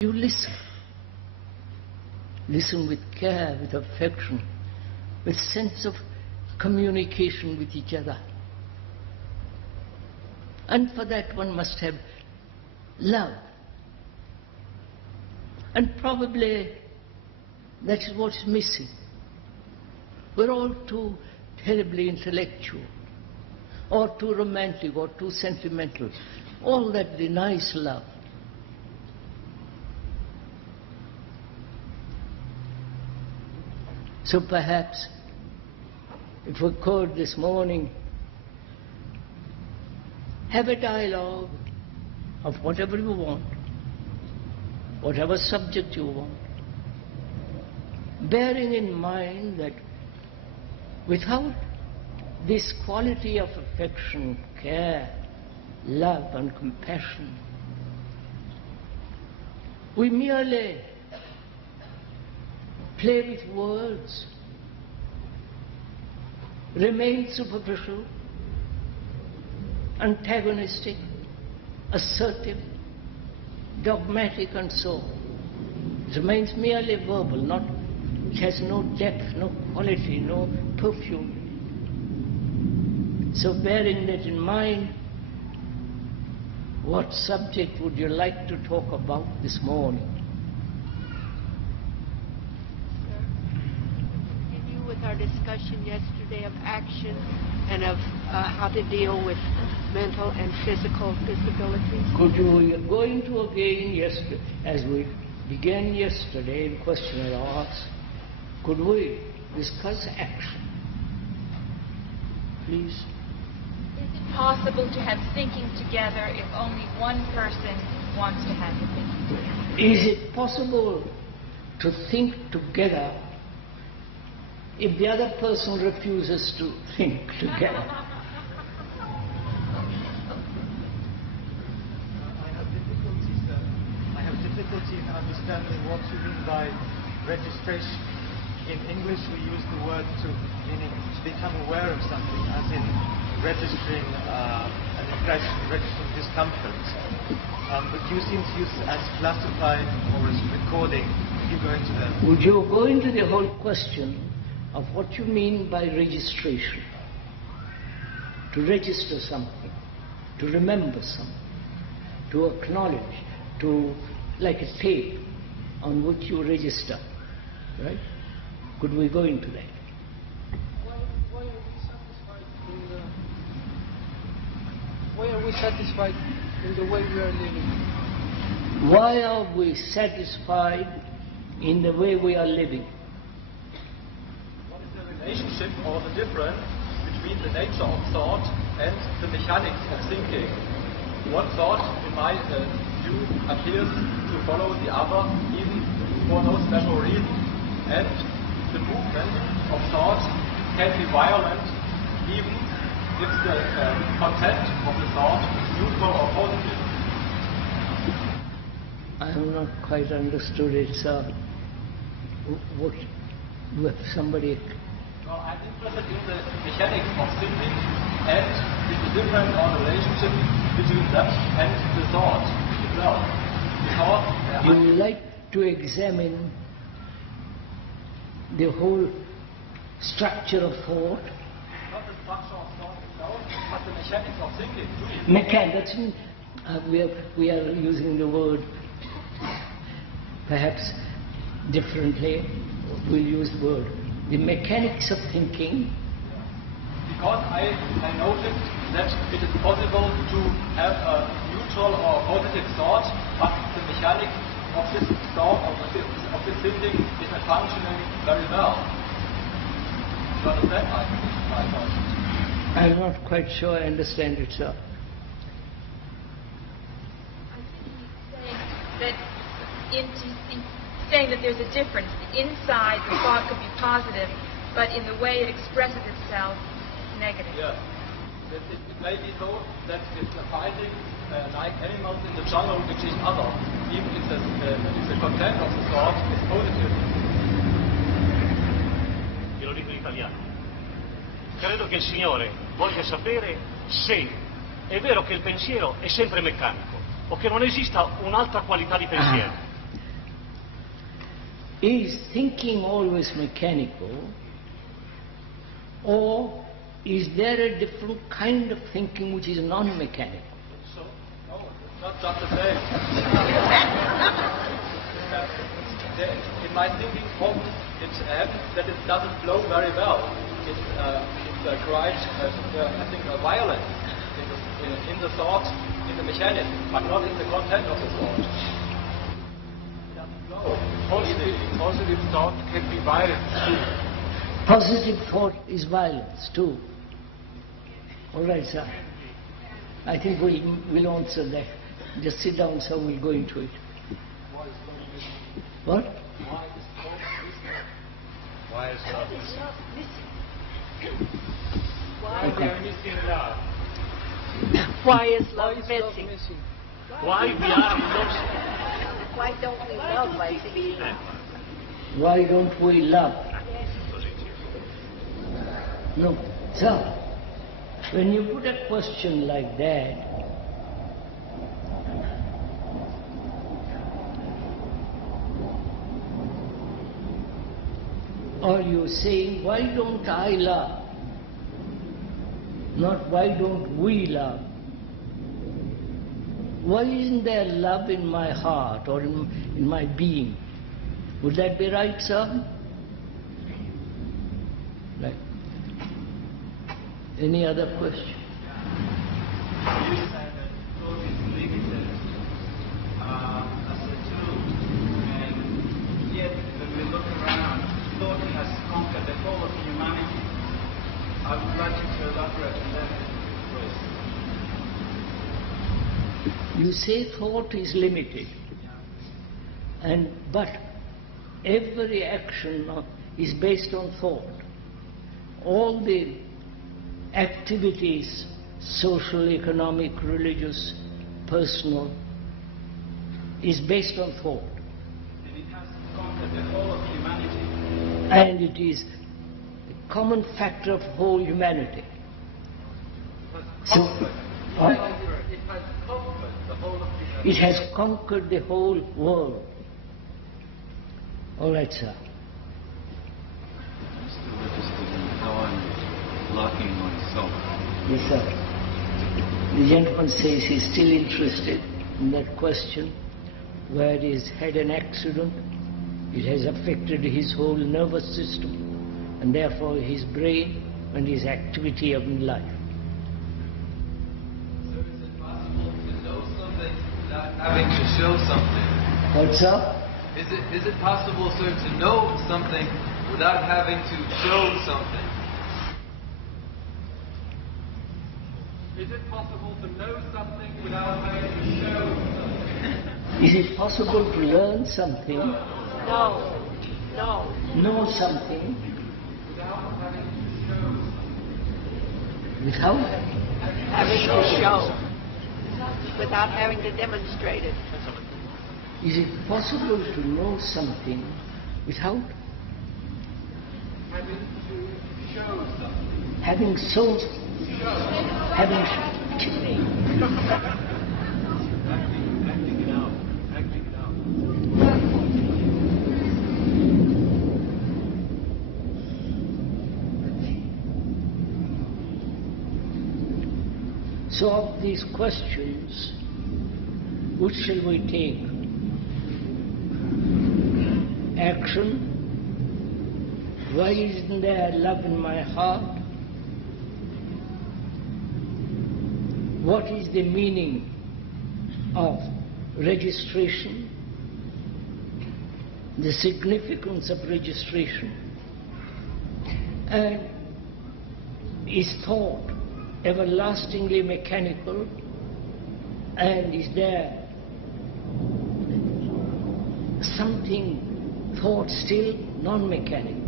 You listen. Listen with care, with affection, with sense of communication with each other. And for that one must have love. And probably that is what's missing. We're all too terribly intellectual, or too romantic, or too sentimental. All that denies love. So perhaps, if we could this morning have a dialogue of whatever you want, whatever subject you want, bearing in mind that without this quality of affection, care, love and compassion, we merely play with words, remain superficial, antagonistic, assertive, dogmatic and so on. It remains merely verbal, it has no depth, no quality, no perfume. So bearing that in mind, what subject would you like to talk about this morning? With our discussion yesterday of action and of how to deal with mental and physical disabilities. Could you go into again yesterday, as we began yesterday in question and answer, could we discuss action? Please. Is it possible to have thinking together if only one person wants to have the thinking together? Is it possible to think together if the other person refuses to think together? I have difficulty in understanding what you mean by registration. In English we use the word meaning to become aware of something, as in registering an impression, registering discomfort. But you seem to use it as classifying or as recording. Would you go into that? Would you go into the whole question of what you mean by registration? To register something, to remember something, to acknowledge, like a tape on which you register, right? Could we go into that? Why are we satisfied in the way we are living? Why are we satisfied in the way we are living? Relationship or the difference between the nature of thought and the mechanics of thinking. One thought, in my view, appears to follow the other, even for no special reason, and the movement of thought can be violent, even if the content of the thought is neutral or positive. I have not quite understood it, sir. What, with somebody... Well, I'm interested in the mechanics of thinking and in the difference or the relationship between that and the thought itself. Because you like to examine the whole structure of thought? Not the structure of thought itself, but the mechanics of thinking. We are using the word perhaps differently. We'll use the word. The mechanics of thinking. Because I noticed that it is possible to have a neutral or positive thought, but the mechanics of this thought, of this thinking, is not functioning very well. You understand my thought? I'm not quite sure I understand it, sir. I think he's saying that there's a difference. Inside, the thought could be positive, but in the way it expresses itself, negative. Yeah. It may be so that it's fighting like animals in the jungle with each other, even if the content of the thought is positive. Glielo dico in italiano. Credo che il Signore voglia sapere se è vero che il pensiero è sempre meccanico o che non esista un'altra qualità di pensiero. is thinking always mechanical, or is there a different kind of thinking which is non-mechanical? So, no, it's not just the same. In my thinking, often it happens that it doesn't flow very well. It's quite, I think, violent in the thought, in the mechanism, but not in the content of the thought. It doesn't flow. Positive thought can be violent too. Positive thought is violence too. All right, sir. I think we'll answer that. Just sit down, sir, we'll go into it. What? Why is love missing? Why we are missing love? Why is love missing? Why we are lost? Why don't we love like these? Why don't we love? No, sir. When you put a question like that, or you're saying, why don't I love? Not why don't we love? Why isn't there love in my heart or in my being? Would that be right, sir? Right. Any other question? You said that thought is limited as a tool, and yet when we look around, thought has conquered the whole of humanity. I would like you to elaborate on that, please. You say thought is limited, but every action is based on thought. All the activities, social, economic, religious, personal, is based on thought. And it has conquered the whole of humanity. And it is the common factor of whole humanity. So, it has conquered the whole world. All right, sir. I'm still interested in how I'm blocking myself. Yes, sir. The gentleman says he's still interested in that question, where he's had an accident, it has affected his whole nervous system, and therefore his brain and his activity of life. So is it possible to know something without having to show something? What's up? Is it possible, sir, to know something without having to show something? Is it possible to know something without having to show something? Is it possible to learn something, No. No. know something, Without having to show something? without? Having to show. Without having to demonstrate it. Is it possible to know something without Having to show something. having so, having Acting it out. Acting it out. So of these questions, which shall we take? Action. Why isn't there love in my heart? What is the meaning of registration? The significance of registration? And is thought everlastingly mechanical? And is there something thought still non-mechanical?